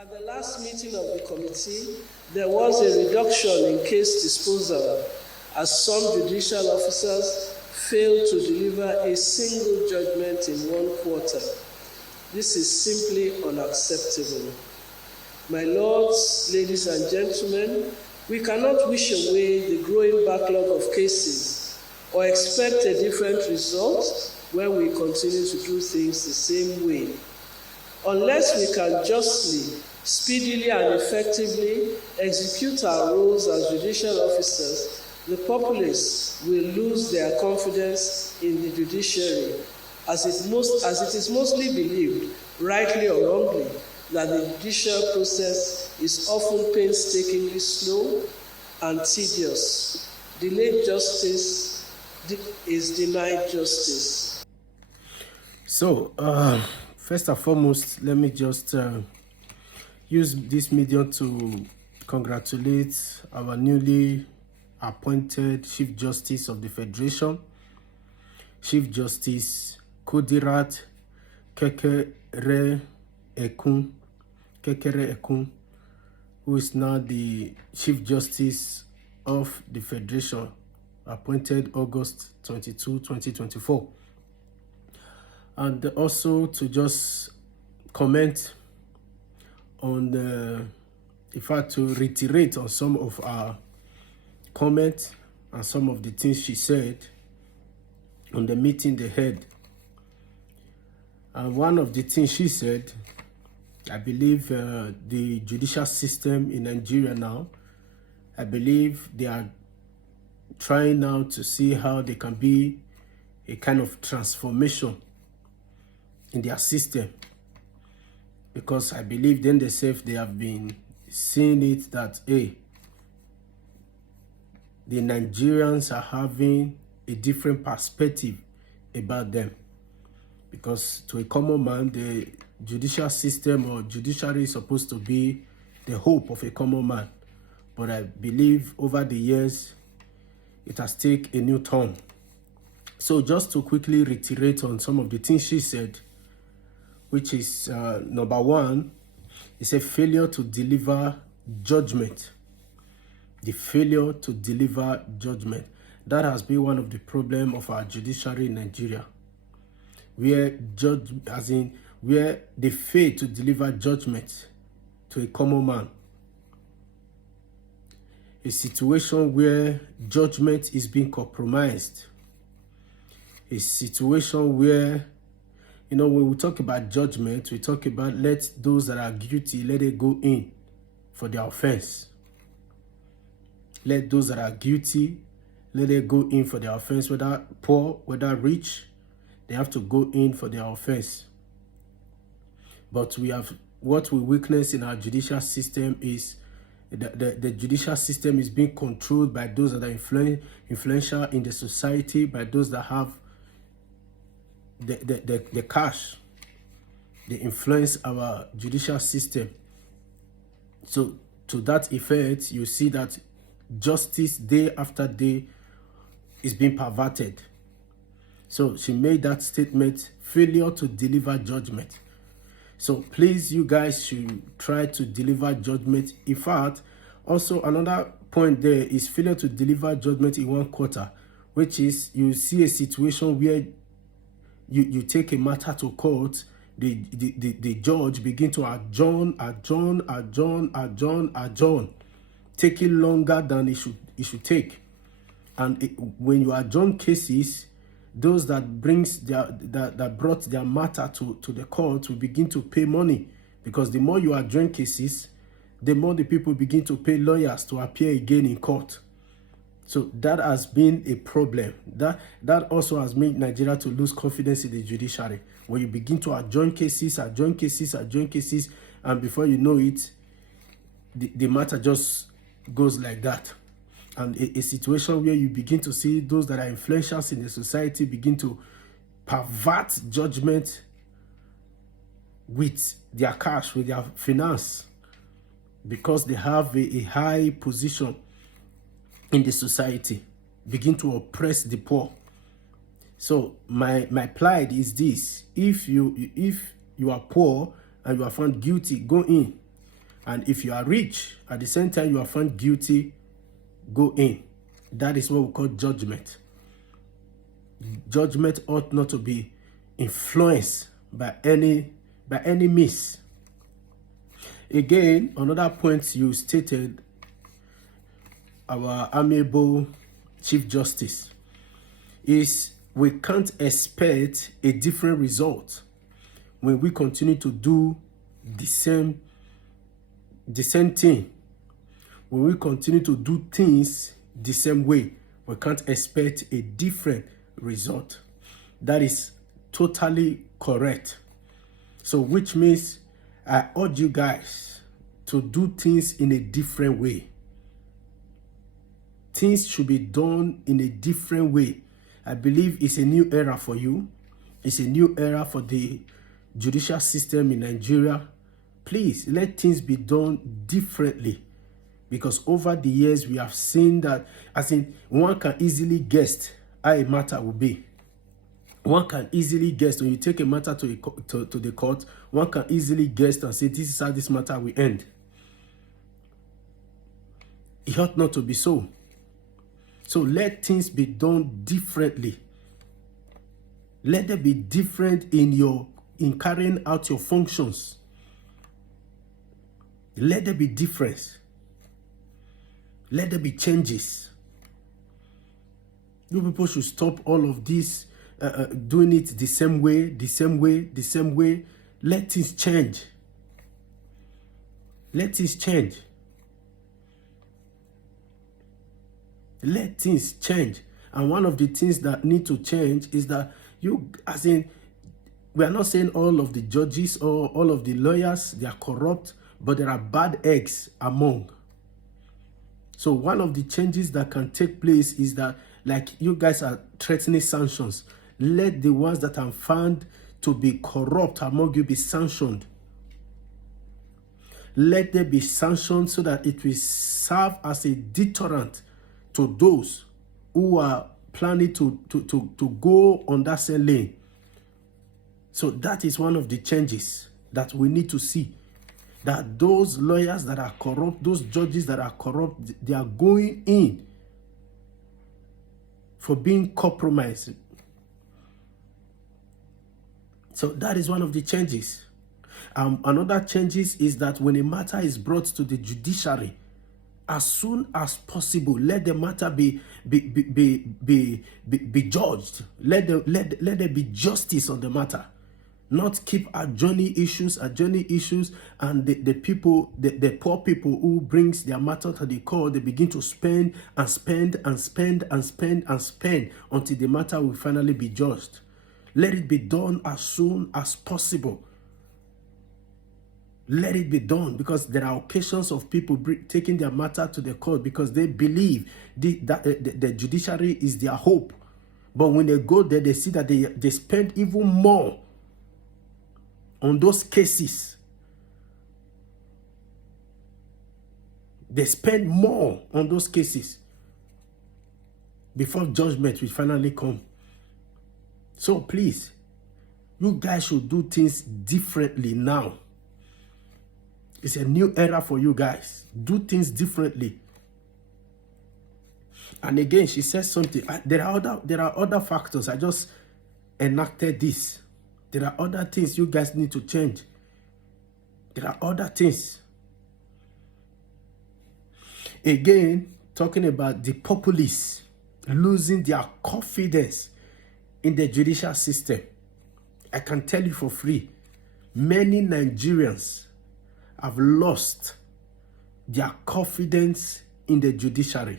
At the last meeting of the committee, there was a reduction in case disposal as some judicial officers failed to deliver a single judgment in 1 quarter. This is simply unacceptable. My lords, ladies and gentlemen, we cannot wish away the growing backlog of cases or expect a different result when we continue to do things the same way. Unless we can justly, speedily and effectively execute our roles as judicial officers, the populace will lose their confidence in the judiciary, as it is mostly believed, rightly or wrongly, that the judicial process is often painstakingly slow and tedious. Delayed justice is denied justice. So, first and foremost, let me just use this medium to congratulate our newly appointed Chief Justice of the Federation, Chief Justice Kudirat kekere-Ekun, who is now the Chief Justice of the Federation, appointed August 22, 2024. And also to just comment on in fact, to reiterate on some of our comments and some of the things she said on the meeting they had. And one of the things she said, I believe the judicial system in Nigeria now, I believe they are trying now to see how they can be a kind of transformation in their system, because I believe then themselves they have been seeing it that the Nigerians are having a different perspective about them, because to a common man the judicial system or judiciary is supposed to be the hope of a common man, but I believe over the years it has taken a new turn. So just to quickly reiterate on some of the things she said, which is number one, is a failure to deliver judgment. The failure to deliver judgment. That has been one of the problems of our judiciary in Nigeria, where where they fail to deliver judgment to a common man. A situation where judgment is being compromised. A situation where, you know, when we talk about judgment, we talk about let those that are guilty, let it go in for their offense. Let those that are guilty, let it go in for their offense, whether poor, whether rich, they have to go in for their offense. But what we witness in our judicial system is the judicial system is being controlled by those that are influential in the society, by those that have the cash. They influence our judicial system. So to that effect, you see that justice day after day is being perverted. So she made that statement, failure to deliver judgment. So please, you guys should try to deliver judgment. In fact, also another point there is failure to deliver judgment in 1 quarter, which is you see a situation where you take a matter to court, the judge begin to adjourn, taking longer than it should take. And when you adjourn cases, those that brought their matter to the court will begin to pay money, because the more you adjourn cases, the more the people begin to pay lawyers to appear again in court. So that has been a problem. That also has made Nigeria to lose confidence in the judiciary. When you begin to adjourn cases, and before you know it, the matter just goes like that. And a situation where you begin to see those that are influential in the society begin to pervert judgment with their cash, with their finance, because they have a high position in the society, begin to oppress the poor. So my plight is this: if you are poor and you are found guilty, go in. And if you are rich, at the same time you are found guilty, go in. That is what we call judgment. Judgment ought not to be influenced by any means. Again, another point you stated, our amiable Chief Justice, is we can't expect a different result when we continue to do the same thing. When we continue to do things the same way, we can't expect a different result. That is totally correct. So which means I urge you guys to do things in a different way. Things should be done in a different way. I believe it's a new era for you. It's a new era for the judicial system in Nigeria. Please let things be done differently, because over the years we have seen that, as in, one can easily guess how a matter will be. One can easily guess when you take a matter to the court. One can easily guess and say, this is how this matter will end. It ought not to be so. So let things be done differently. Let them be different in carrying out your functions. Let there be difference. Let there be changes. You people should stop all of this doing it the same way. Let things change. Let things change. Let things change. And one of the things that need to change is that we are not saying all of the judges or all of the lawyers, they are corrupt, but there are bad eggs among. So one of the changes that can take place is that, like you guys are threatening sanctions, let the ones that are found to be corrupt among you be sanctioned. Let them be sanctioned so that it will serve as a deterrent to those who are planning to go on that same lane. So that is one of the changes that we need to see. That those lawyers that are corrupt, those judges that are corrupt, they are going in for being compromised. So that is one of the changes. Another changes is that when a matter is brought to the judiciary, as soon as possible, let the matter be judged. Let there be justice on the matter. Not keep adjourning issues, and the people, the poor people who brings their matter to the court, they begin to spend until the matter will finally be judged. Let it be done as soon as possible. Let it be done, because there are occasions of people taking their matter to the court because they believe that the judiciary is their hope. But when they go there, they see that they spend even more on those cases. They spend more on those cases before judgment will finally come. So please, you guys should do things differently now. It's a new era for you guys. Do things differently. And again, she says something. There are other factors. I just enacted this. There are other things you guys need to change. There are other things. Again, talking about the populace losing their confidence in the judicial system. I can tell you for free, many Nigerians have lost their confidence in the judiciary.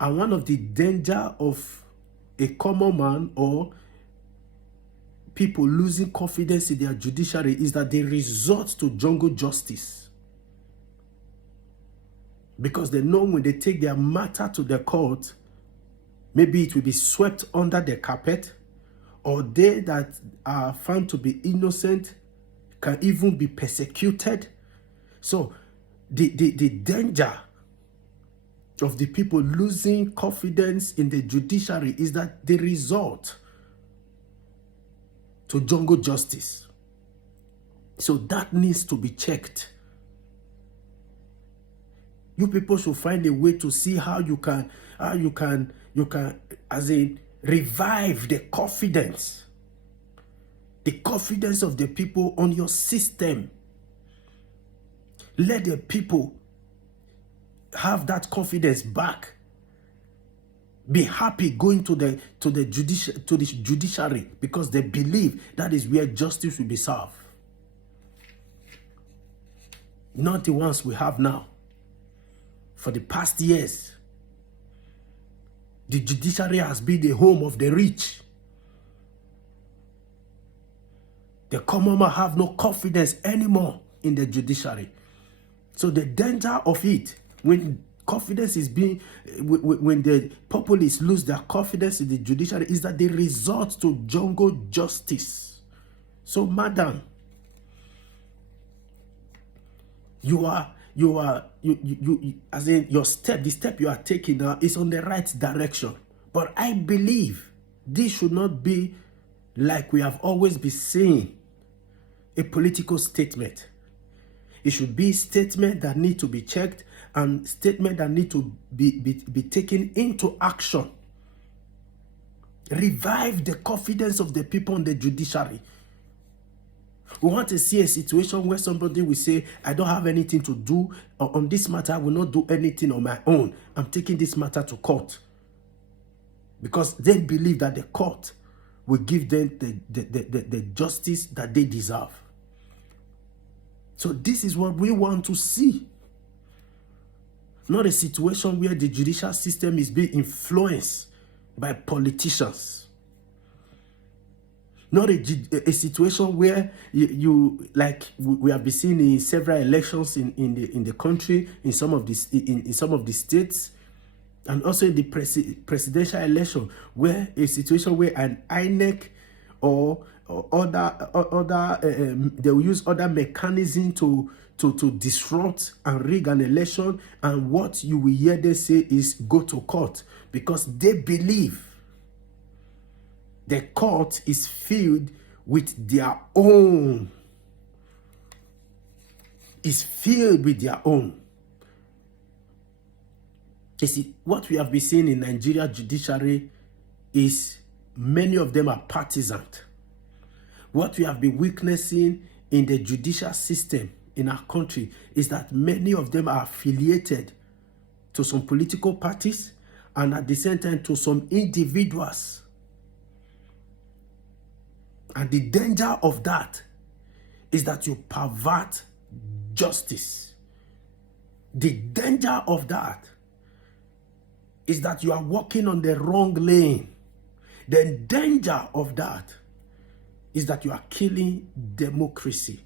And one of the danger of a common man or people losing confidence in their judiciary is that they resort to jungle justice. Because they know when they take their matter to the court, maybe it will be swept under the carpet, or they that are found to be innocent can even be persecuted. So the danger of the people losing confidence in the judiciary is that they resort to jungle justice. So that needs to be checked. You people should find a way to see how you can, as in, revive the confidence of the people on your system. Let the people have that confidence back. Be happy going to the judiciary, because they believe that is where justice will be served. Not the ones we have now. For the past years, the judiciary has been the home of the rich. The common man have no confidence anymore in the judiciary. So the danger of it, when confidence is being, when the populace lose their confidence in the judiciary, is that they resort to jungle justice. So, madam, you as in the step you are taking now is on the right direction. But I believe this should not be like we have always been saying, a political statement. It should be statement that need to be checked and statement that need to be taken into action. Revive the confidence of the people in the judiciary. We want to see a situation where somebody will say, I don't have anything to do on this matter. I will not do anything on my own. I'm taking this matter to court. Because they believe that the court will give them the justice that they deserve. So this is what we want to see. Not a situation where the judicial system is being influenced by politicians. Not a situation where you like we have been seeing in several elections in the country, in some of the states, and also in the presidential election, where a situation where an INEC or other they will use other mechanism to disrupt and rig an election, and what you will hear them say is go to court, because they believe the court is filled with their own. Is filled with their own. You see, what we have been seeing in Nigeria judiciary is many of them are partisan. What we have been witnessing in the judicial system in our country is that many of them are affiliated to some political parties and at the same time to some individuals. And the danger of that is that you pervert justice. The danger of that is that you are walking on the wrong lane. The danger of that is that you are killing democracy.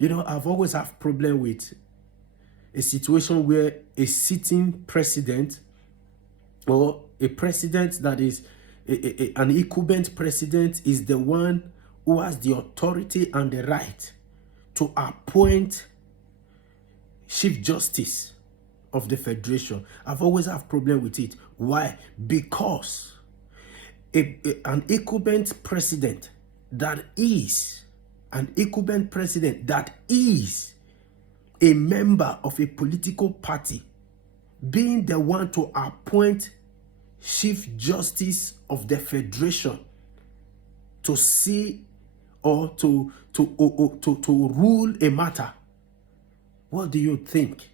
You know, I've always had problem with a situation where a sitting president or a president that is an incumbent president is the one who has the authority and the right to appoint Chief Justice of the Federation. I've always had problem with it. Why? Because an incumbent president that is a member of a political party being the one to appoint Chief Justice of the Federation to see or to rule a matter. What do you think?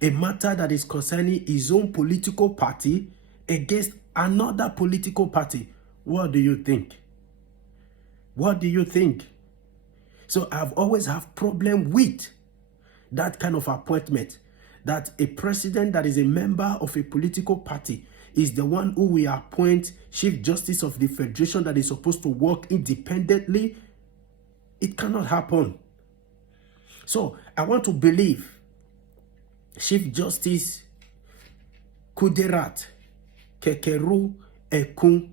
A matter that is concerning his own political party against another political party. What do you think? What do you think? So I've always have problem with that kind of appointment, that a president that is a member of a political party is the one who will appoint Chief Justice of the Federation that is supposed to work independently. It cannot happen. So I want to believe Chief Justice Kudirat, kekere-Ekun,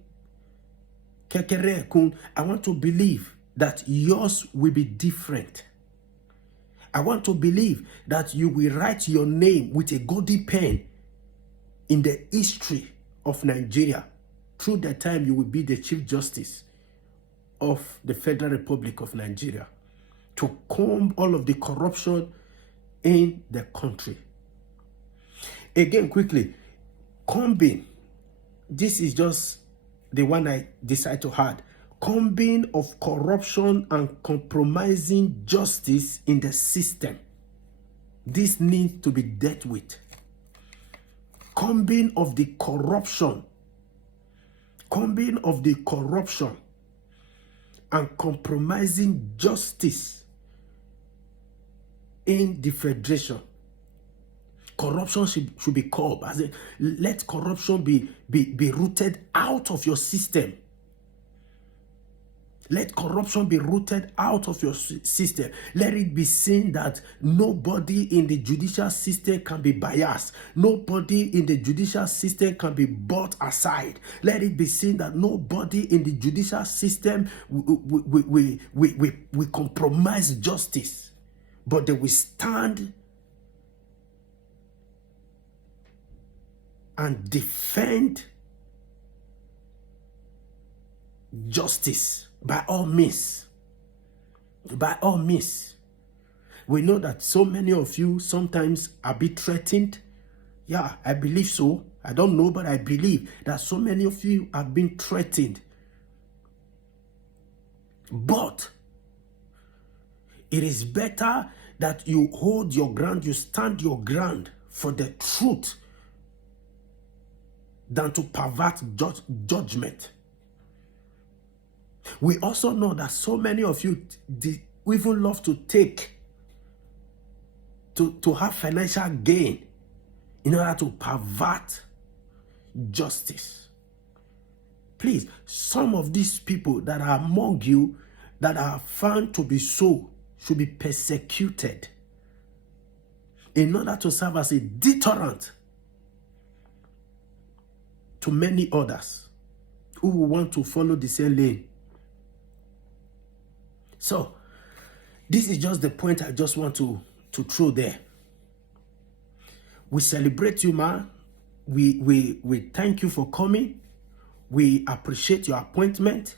I want to believe that yours will be different. I want to believe that you will write your name with a golden pen in the history of Nigeria. Through that time, you will be the Chief Justice of the Federal Republic of Nigeria, to comb all of the corruption in the country. Again, quickly, combing. This is just the one I decide to add. Combing of corruption and compromising justice in the system. This needs to be dealt with. Combing of the corruption. Combing of the corruption and compromising justice in the federation. Corruption should be curbed. As in, let corruption be rooted out of your system. Let corruption be rooted out of your system. Let it be seen that nobody in the judicial system can be biased. Nobody in the judicial system can be brought aside. Let it be seen that nobody in the judicial system we compromise justice, but they will stand and defend justice by all means. By all means. We know that so many of you sometimes are being threatened. Yeah, I believe so. I don't know, but I believe that so many of you have been threatened. But it is better that you hold your ground, you stand your ground for the truth, than to pervert judgment. We also know that so many of you even love to take, to have financial gain in order to pervert justice. Please, some of these people that are among you that are found to be so should be persecuted in order to serve as a deterrent to many others who will want to follow the same lane. So, this is just the point I just want to throw there. We celebrate you, man. We thank you for coming. We appreciate your appointment.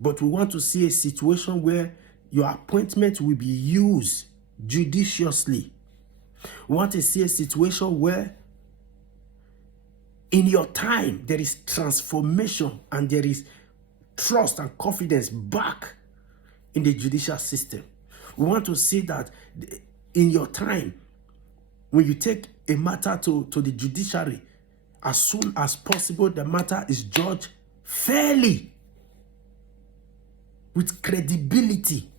But we want to see a situation where your appointment will be used judiciously. We want to see a situation where in your time, there is transformation and there is trust and confidence back in the judicial system. We want to see that in your time, when you take a matter to the judiciary, as soon as possible, the matter is judged fairly, with credibility.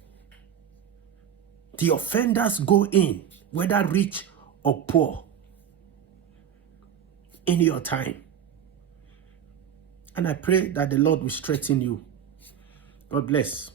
The offenders go in, whether rich or poor, in your time. And I pray that the Lord will strengthen you. God bless.